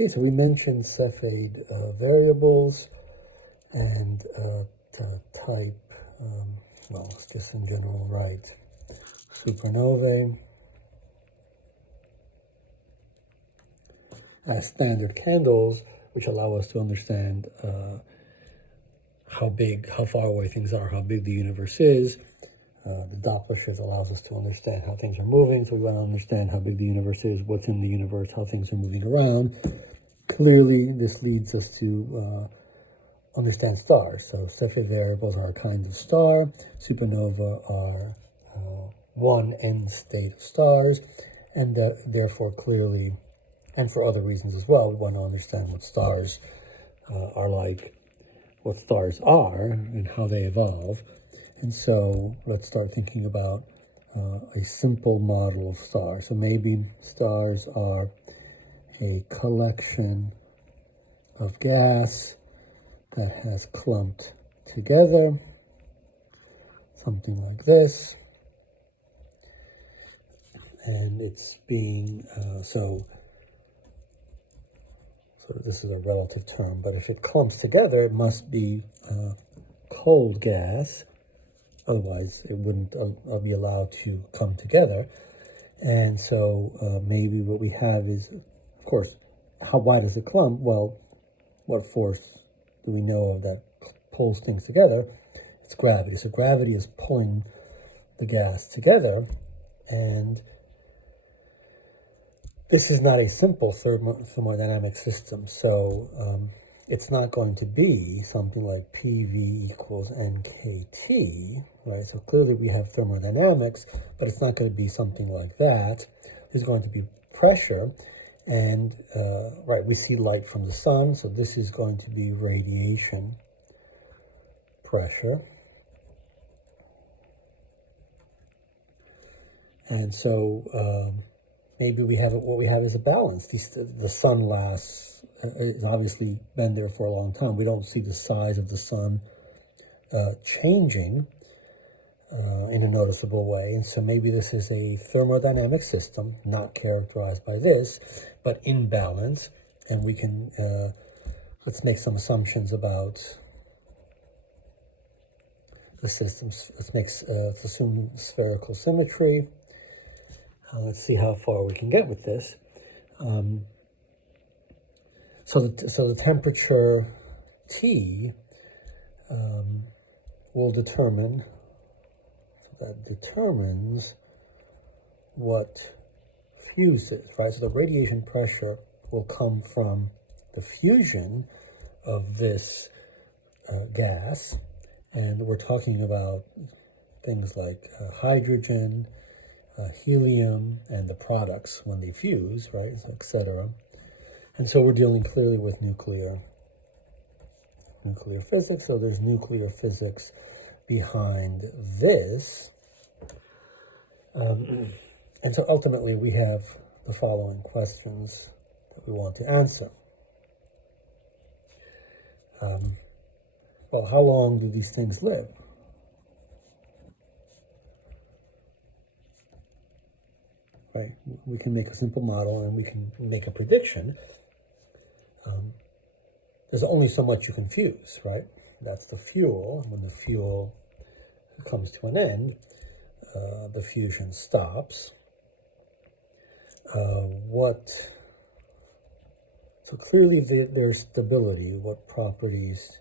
Okay, so we mentioned Cepheid variables and type, well, just in general, right, supernovae as standard candles, which allow us to understand how far away things are, how big the universe is. The Doppler shift allows us to understand how things are moving, so we want to understand how big the universe is, what's in the universe, how things are moving around. Clearly, this leads us to understand stars. So Cepheid variables are kinds of star. Supernova are one end state of stars, and therefore clearly, and for other reasons as well, we want to understand what stars are like, what stars are, and how they evolve. And so let's start thinking about a simple model of stars. So maybe stars are a collection of gas that has clumped together, something like this. And it's being, so this is a relative term, but if it clumps together, it must be cold gas. Otherwise, it wouldn't be allowed to come together. And so maybe what we have is, of course, why does it clump? Well, what force do we know of that pulls things together? It's gravity. So gravity is pulling the gas together. And this is not a simple thermodynamic system. So it's not going to be something like PV equals NKT, right? So clearly we have thermodynamics, but it's not going to be something like that. There's going to be pressure, and right, we see light from the sun, so this is going to be radiation pressure. And so maybe what we have is a balance. The sun lasts, it's obviously been there for a long time. We don't see the size of the sun changing in a noticeable way. And so maybe this is a thermodynamic system, not characterized by this, but in balance. And we can, let's make some assumptions about the systems. Let's assume spherical symmetry. Let's see how far we can get with this. So the temperature T will determine, so that determines what fuse is, right? So the radiation pressure will come from the fusion of this gas, and we're talking about things like hydrogen, helium, and the products when they fuse, right, so etc. And so we're dealing clearly with nuclear physics. So there's nuclear physics behind this. And so ultimately we have the following questions that we want to answer. Well, how long do these things live? Right, we can make a simple model and we can make a prediction. There's only so much you can fuse, right? That's the fuel. When the fuel comes to an end, the fusion stops. So clearly there's stability. What properties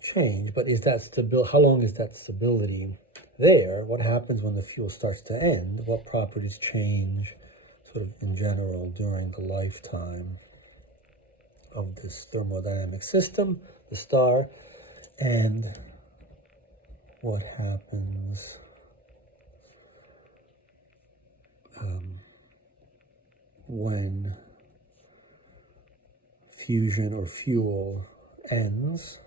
change? But is that how long is that stability there? What happens when the fuel starts to end? What properties change sort of in general during the lifetime of this thermodynamic system, the star? And what happens when fusion or fuel ends,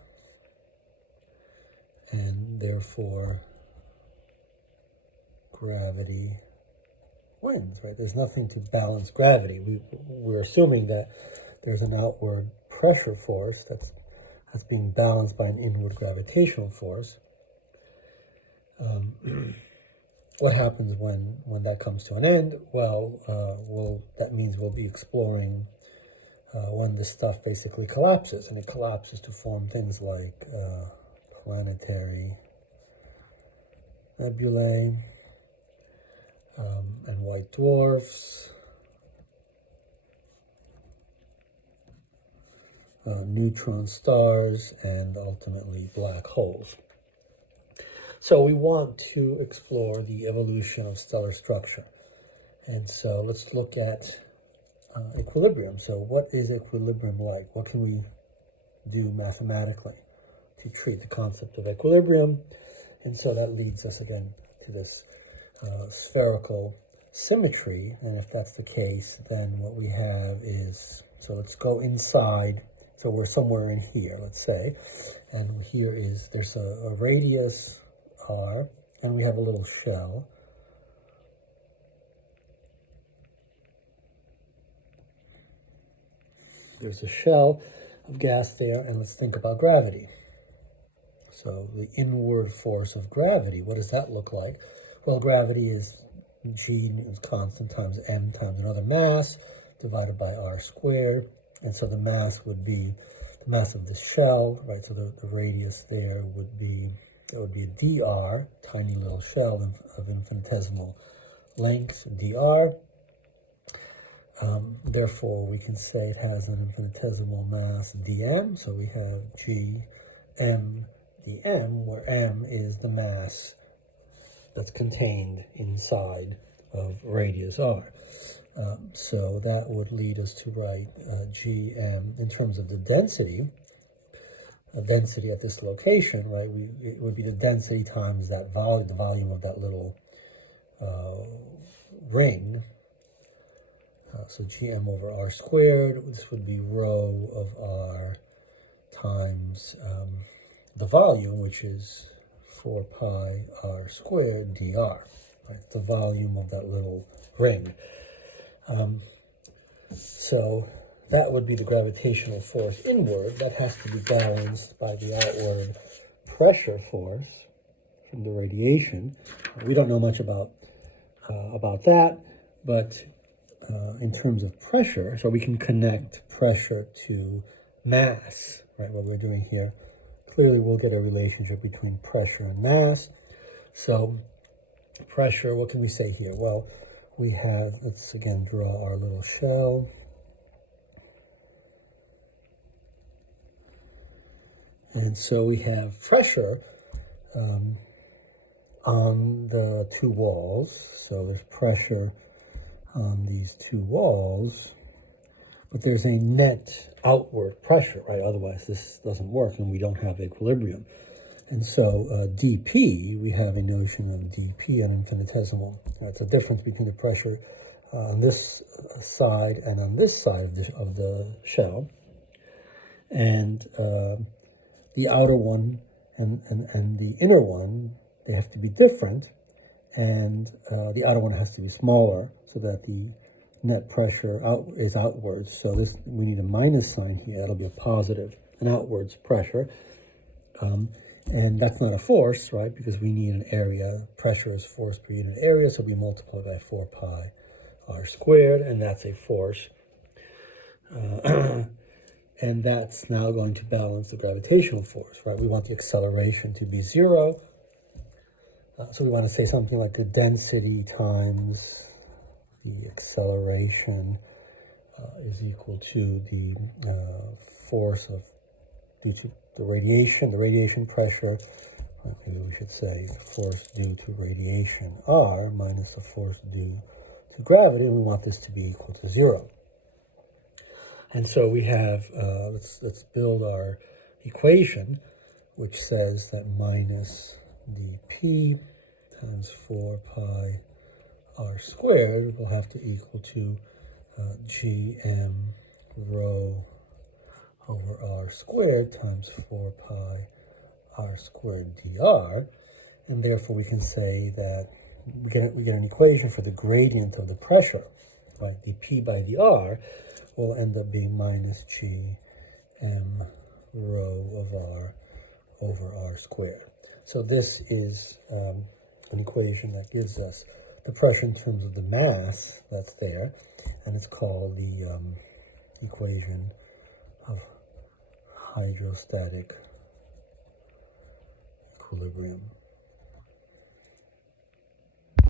and therefore gravity wins, right? There's nothing to balance gravity. We're assuming that there's an outward pressure force that's being balanced by an inward gravitational force. What happens when that comes to an end? Well, that means we'll be exploring when this stuff basically collapses, and it collapses to form things like planetary nebulae and white dwarfs, neutron stars, and ultimately black holes. So we want to explore the evolution of stellar structure. And so let's look at equilibrium. So what is equilibrium like? What can we do mathematically to treat the concept of equilibrium? And so that leads us again to this spherical symmetry. And if that's the case, then what we have is, so let's go inside. So we're somewhere in here, let's say, and here is, there's a radius r, and we have a little shell. There's a shell of gas there, and let's think about gravity. So the inward force of gravity, what does that look like? Well, gravity is g Newton's constant times m times another mass divided by r squared. And so the mass would be the mass of the shell, right? So the radius there would be, that would be a dr, tiny little shell of infinitesimal length, dr. Therefore, we can say it has an infinitesimal mass dm. So we have g m dm, where m is the mass that's contained inside of radius r. So that would lead us to write Gm in terms of the density at this location, right? It would be the density times that volume, the volume of that little ring. So Gm over r squared, this would be rho of r times the volume, which is 4 pi r squared dr, right? The volume of that little ring. So that would be the gravitational force inward. That has to be balanced by the outward pressure force from the radiation. We don't know much about that, but in terms of pressure, so we can connect pressure to mass, right? What we're doing here. Clearly, we'll get a relationship between pressure and mass. So pressure, what can we say here? Well, we have, let's again draw our little shell. And so we have pressure on the two walls. So there's pressure on these two walls, but there's a net outward pressure, right? Otherwise this doesn't work and we don't have equilibrium. And so dP, we have a notion of dP and infinitesimal. That's a difference between the pressure on this side and on this side of the shell. And the outer one and the inner one, they have to be different. And the outer one has to be smaller so that the net pressure is outwards. So this, we need a minus sign here. That'll be a positive, an outwards pressure. And that's not a force, right? Because we need an area. Pressure is force per unit area, so we multiply by 4 pi r squared, and that's a force. And that's now going to balance the gravitational force, right? We want the acceleration to be 0. So we want to say something like the density times the acceleration is equal to the force of, due to the radiation pressure, maybe we should say force due to radiation r minus the force due to gravity, and we want this to be equal to 0. And so we have, let's build our equation, which says that minus dP times 4 pi r squared will have to equal to Gm rho over r squared times 4 pi r squared dr, and therefore we can say that we get an equation for the gradient of the pressure, right? dP by dr will end up being minus Gm rho of r over r squared. So this is an equation that gives us the pressure in terms of the mass that's there, and it's called the equation of hydrostatic equilibrium.